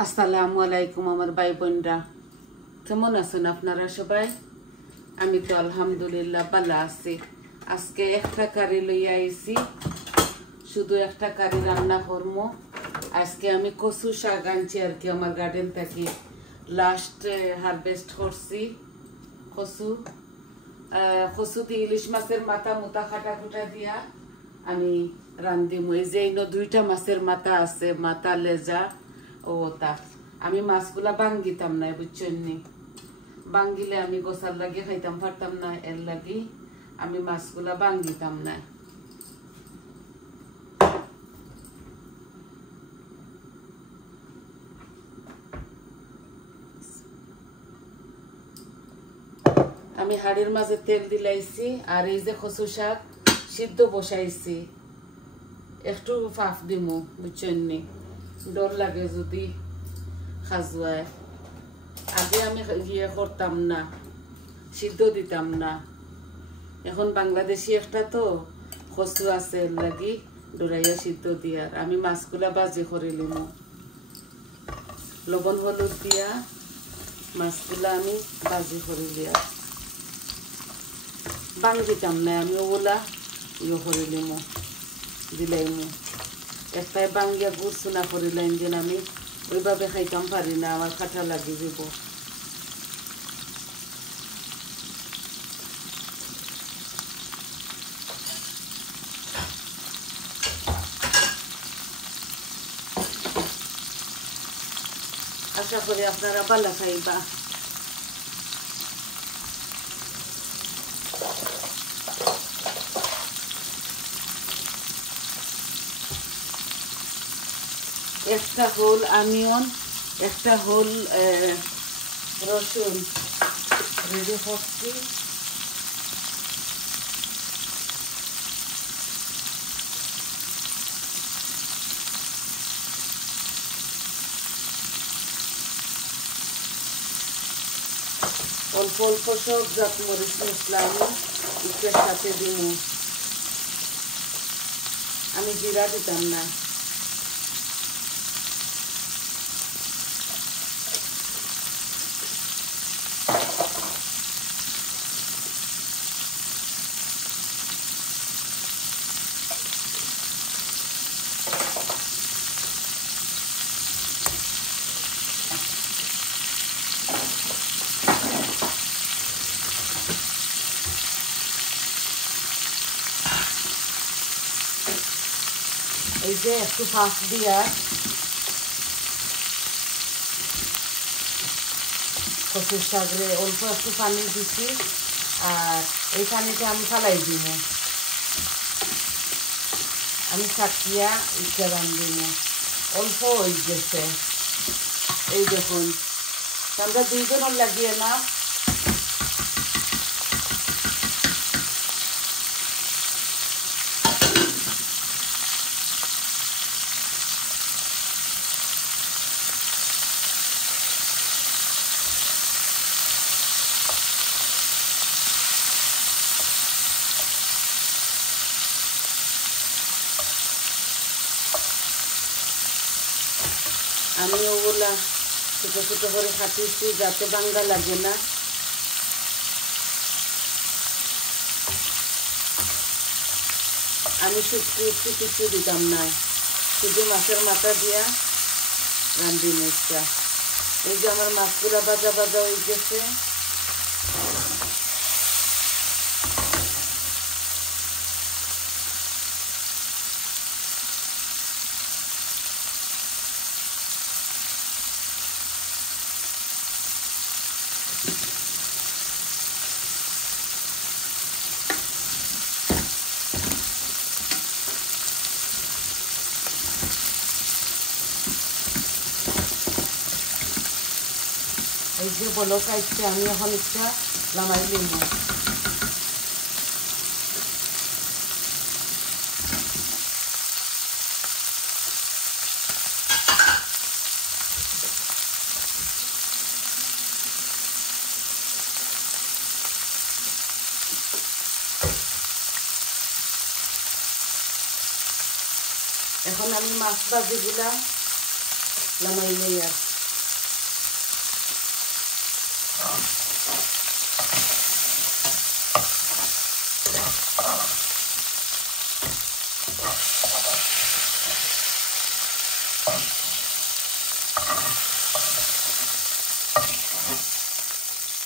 আসসালামু আলাইকুম আমার ভাই বোনরা, কেমন আছেন আপনারা সবাই? আমি তো আলহামদুলিল্লাহ ভালো আছি। আজকে একটা কারি লইয়া আইছি, শুধু একটা কারি রান্না করবো। আজকে আমি কচু শাক আনছি আর কি, আমার গার্ডেন থেকে লাস্ট হারভেস্ট করছি। কচু দিয়ে ইলিশ মাছের মাথা মুতা খাটা খুটা দিয়া আমি রান্ধিমু। এই যে দুইটা মাছের মাথা আছে, মাথা লেজা ও তা আমি মাছগুলা বাঙ্গিতাম না, বুঝছেন নি? বাঙ্গিলে আমি গোসার লাগিয়ে খাইতাম পারতাম না, এর লাগি আমি মাছগুলা বাঙ্গিতাম না। আমি হাড়ির মাঝে তেল দিলাইছি, আর এই যে কচু শাক সিদ্ধ বসাইছি, একটু ফাফ দিমু, বুঝছেন নি? ডর লাগে যদি খাজুয়ায়। আগে আমি ইয়ে করতাম না, সিদ্ধ দিতাম না। এখন বাংলাদেশি একটা তো কচু আছে, লাগি ডরাইয়া সিদ্ধ দিয়ার। আমি মাছগুলা বাজি করে লিমু, লবণ হলুদ দিয়া মাছগুলা আমি বাজি করে লিয়া বাঙ্গিতাম না। আমি ওগুলা ইয়ে করে লিমু, দিলাইমু। একটাই বাঙ্গিয়া গুড় চুনা করিলাম, যেন আমি ওইভাবে খাইতাম পারি না, আমার খাটা লাগি যাব। আশা করি আপনারা ভালো খাইবা। একটা হোল অনিয়ন, একটা হোল রসুন রেডি করছি। অল্প অল্প সব জাত মরিচ মশলা আমি ইটের সাথে দিব। আমি জিরা দিতাম না। এই যে একটু ফাঁস দিয়া কচুর শাকরে অল্প একটু পানি দিছি, আর এই পানিটা আমি ফালাই দিব। আমি চাকিয়া ইচ্ছা রান্ধব, অল্প হয়ে গেছে। এই দেখুন, আমরা দুইজনের লাগিয়ে না। আমি ওগুলা ছোটো ছোটো করে কাটিয়েছি যাতে বাঙ্গা লাগে না। আমি শুক্তি একটু কিছু দিতাম না, শুধু মাছের মাথা দিয়া রান্ধি মাছটা। এই যে আমার মাছগুলা ভাজা ভাজা হয়ে গেছে। এই যে বলক আইছে, আমি এখন একটা লামাই লিম। এখন আমি মাছ ভাজিগুলা লামাইলে আর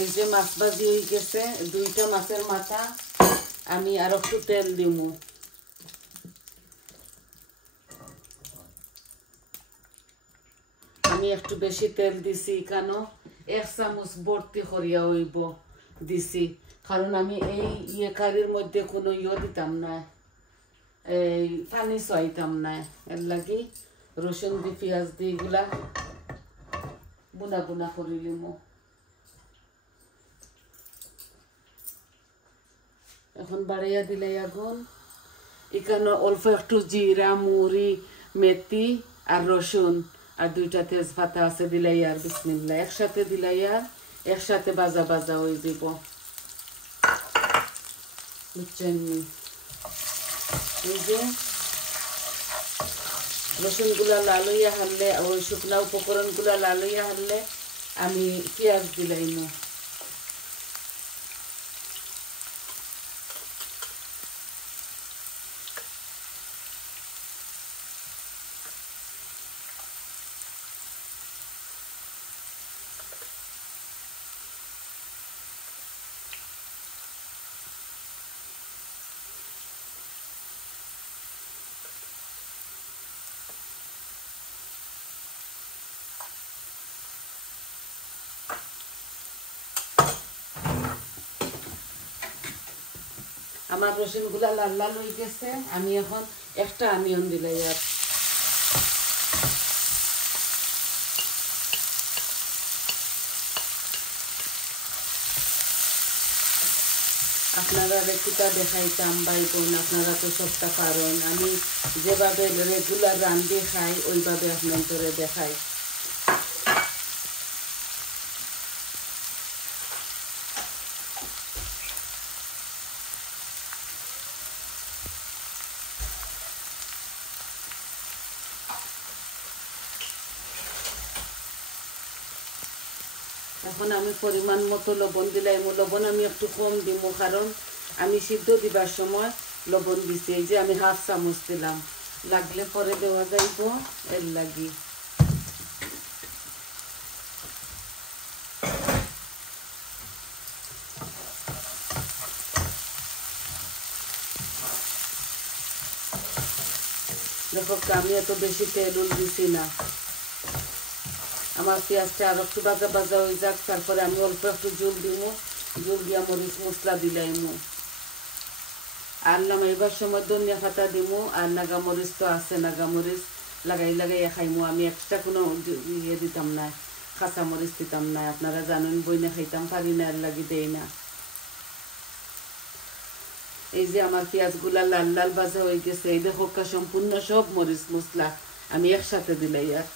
এই যে মাছ ভাজি হয়ে গেছে, দুইটা মাছের মাথা আমি আর একটু তেল দিব। আমি একটু বেশি তেল দিছি, কেন 1 চামচ ভর্তি করিয়া হইব দিছি, কারণ আমি এই কারির মধ্যে কোনো দিতাম না, এই পানি চাইতাম না, এর লাগি রসুন দি পেঁয়াজ দি এগুলা বুনা বুনা করে লিমু। এখন বাড়াইয়া দিলে আগুন, এখানে অল্প একটু জিরা, মুড়ি, মেথি আর রসুন আর 2টা তেজপাতা আছে দিলাই, আর বিসমিল্লাহ একসাথে দিলাই, আর একসাথে বাজা বাজা হয়ে যাব, বুঝছেন? এই যে রসুন গুলা লাল হইয়া হারলে, ওই শুকনা উপকরণ গুলা লাল হইয়া হারলে আমি পেঁয়াজ দিলাই না। আমার রসুন গুলা লাল লাল হয়ে গেছে, আমি এখন একটা অনিয়ন দিলাই, আর আপনারা রেকুটা দেখাইতাম ভাই বোন, আপনারা তো সবটা পারেন, আমি যেভাবে রেগুলার রান্ধি খাই ওইভাবে আপনাদের দেখাই। এখন আমি পরিমাণ মতো লবণ দিলাই, লবণ আমি একটু কম দিব, কারণ আমি সিদ্ধ দিবার সময় লবণ দিছি, এই যে আমি 1/2 চামচ দিলাম, লাগলে পরে দেওয়া যাইব, এর লাগি। দেখো আমি এত বেশি তেল দিছি না, আমার পেঁয়াজটা আর একটু বাজা বাজা হয়ে যাক, তারপরে আমি অল্প একটু জল দিব, জল দিয়া মরিচ মশলা দিলাইমু, আর নামাইবার সময় ধনিয়া পাতা দিমু, আর নাগামরিচ তো আছে, নাগামরিচ লাগাই লাগাই খাইমু, আমি এক্সট্রা কোনো ইয়ে দিতাম না, কাঁচা মরিচ দিতাম না, আপনারা জানেন বইনা খাইতাম পারি না, এর লাগি দেই না। এই যে আমার পেঁয়াজগুলা লাল লাল ভাজা হয়ে গেছে, এই দেখো সম্পূর্ণ সব মরিচ মশলা আমি একসাথে দিলাই, আর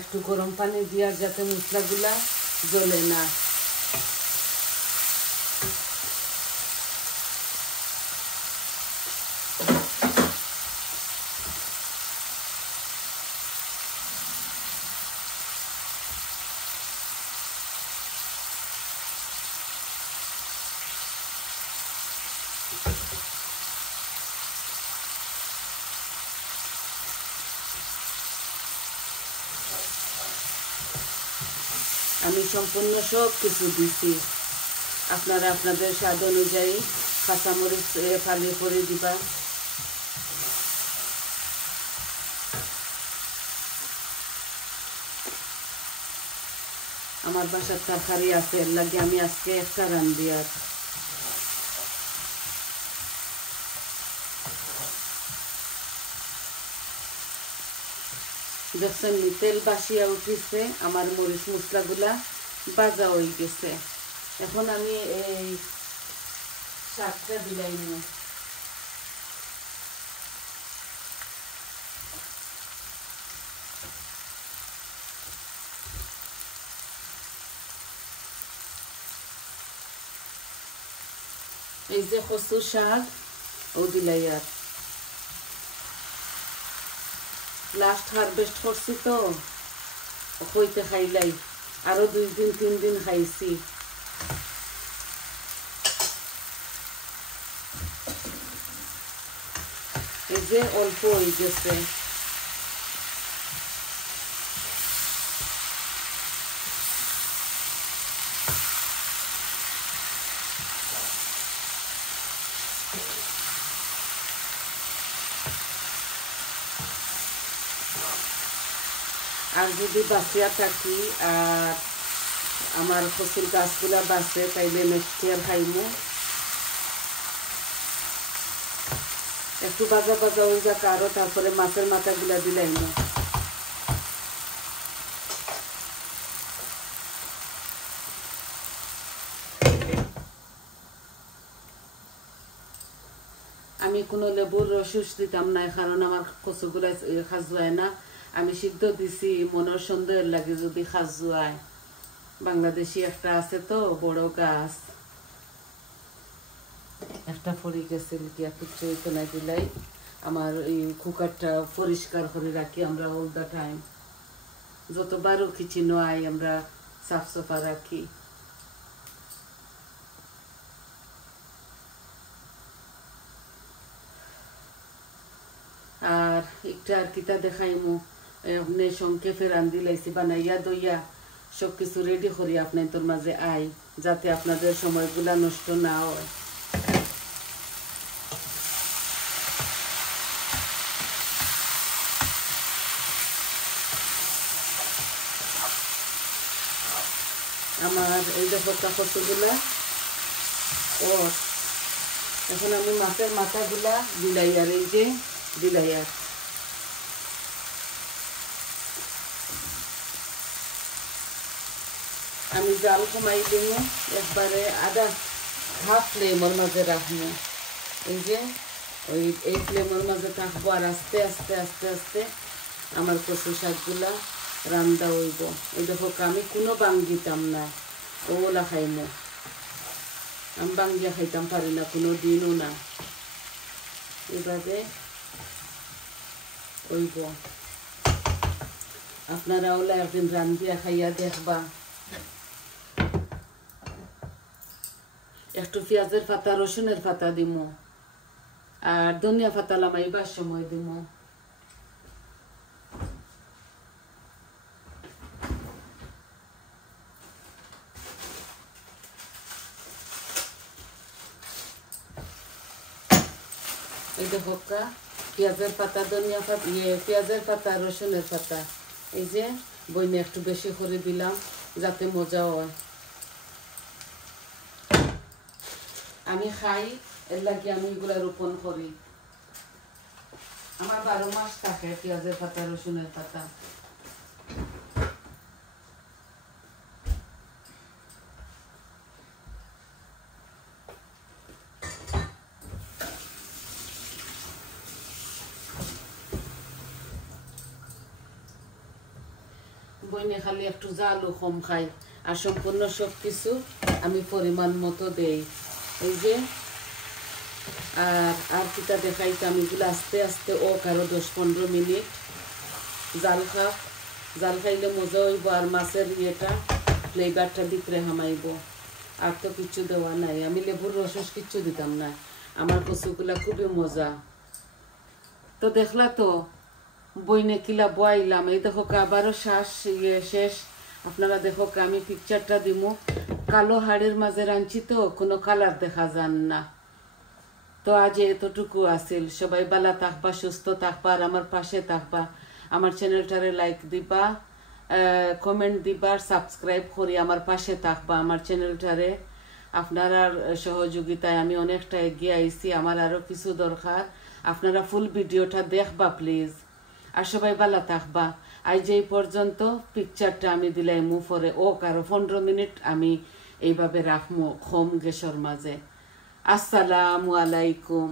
একটু গরম পানি দিয়া যাতে মশলাগুলা জ্বলে না। আমি সম্পূর্ণ সব কিছু দিছি, আপনারা আপনাদের স্বাদ অনুযায়ী কাঁচামরিচ ফালিয়ে করে দিবা। আমার বাসার তরকারি আছে, এর লাগে আমি আজকে একটা রান্ধি, আর দেখছেন তেল বাসিয়া উঠিছে, আমার মরিচ মশলাগুলা ভাজা হয়ে গেছে, এখন আমি এই শাকটা দিলাই নিয়ে এই যে কচু শাক ও দিলাই আর লাস্ট হারভেস্ট করছি তো হইতে খাইলাই আরো 2 দিন 3 দিন খাইছি এই যে অল্প হয়ে গেছে আর যদি বাঁচিয়া থাকি আর আমার ফসল গাছগুলা বাঁচে তাইলে নেক্সট ইয়ার খাইমু একটু বাজা বাজা হয়ে যাক আরো তারপরে মাছের মাথাগুলা দিলাইমু আমি কোনো লেবুর রস দিতাম না কারণ আমার কচুগুলা খাজুয়ায় না আমি সিদ্ধ দিছি মনের সন্দেহের লাগে যদি খাজুয়ায় বাংলাদেশি একটা আছে তো বড় গাছ একটা ফড়ি গেছিল কি কিছু না দিলাই আমার এই কুকারটা পরিষ্কার করে রাখি আমরা অল দ্য টাইম যতবারও কিচেনে আই আমরা সাফ সাফা রাখি আর একটা আর কিতা দেখাইমু আপনি সংক্ষেপে রান্ধি লাইছি বানাইয়া দইয়া সবকিছু রেডি করি আপনার তোর মাঝে আই যাতে আপনাদের সময়গুলা নষ্ট না হয় আমার এই দেখো কচুগুলা ও এখন আমি মাছের মাথাগুলা দিলাই আর এই যে দিলাই আর আমি জাল কমাই দিব একবারে আধা হাফ ফ্লেমের মাঝে রাখবো এই যে ওই এই ফ্লেমের মাঝে থাকবো আর আস্তে আস্তে আস্তে আস্তে আমার কচু শাকগুলা রান্না হইব এই দেখো আমি কোনো বাঙ্গিতাম না ওলা খাইমো আমি বাঙ্গিয়া খাইতাম পারি না কোনো দিনও না এভাবে হইব আপনারা ওলা একদিন রান্ধিয়া খাইয়া দেখবা একটু পেঁয়াজের পাতা রসুনের পাতা দিমু আর ধনিয়া পাতা লামাইবার সময় দিমু এই দেখো পেঁয়াজের পাতা ধনিয়া পাতা পেঁয়াজের পাতা রসুনের পাতা এই যে বইনে একটু বেশি করে দিলাম যাতে মজা হয় আমি খাই এর লাগে আমি এগুলা রোপণ করি আমার 12 মাস থাকে পেঁয়াজের পাতা রসুনের পাতা বইনে খালি একটু জালও কম খাই আর সম্পূর্ণ সবকিছু আমি পরিমাণ মতো দেই এই যে আর কিটা দেখাইতাম এগুলো আস্তে আস্তে আরো 10-15 মিনিট জাল খাইলে মজা হইব আর মাছের ইয়েটা ফ্লেভারটা ভিতরে হামাইব আর তো কিছু দেওয়া নাই আমি লেবুর রস কিচ্ছু দিতাম না আমার কচুগুলা খুবই মজা তো দেখলা তো বইনে কিলা বয়াইলাম এই দেখো আবারও শেষ আপনারা দেখো আমি পিকচারটা দিমু কালো হাড়ের মাঝে রাঁধছি তো কোনো কালার দেখা যান না তো আজ এতটুকু আছিল সবাই ভালো থাকবা সুস্থ থাকবা আর আমার পাশে থাকবা আমার চ্যানেলটারে লাইক দিবা কমেন্ট দিবা সাবস্ক্রাইব করি আমার পাশে থাকবা আমার চ্যানেলটারে আপনারা সহযোগিতায় আমি অনেকটা এগিয়ে আইছি আমার আরো কিছু দরকার আপনারা ফুল ভিডিওটা দেখবা প্লিজ আর সবাই ভালো থাকবা আজ এই পর্যন্ত পিকচারটা আমি দিলাইমু পরে আরো 15 মিনিট আমি এইভাবে রাখমু কম গ্যাসের মাঝে আসসালামু আলাইকুম।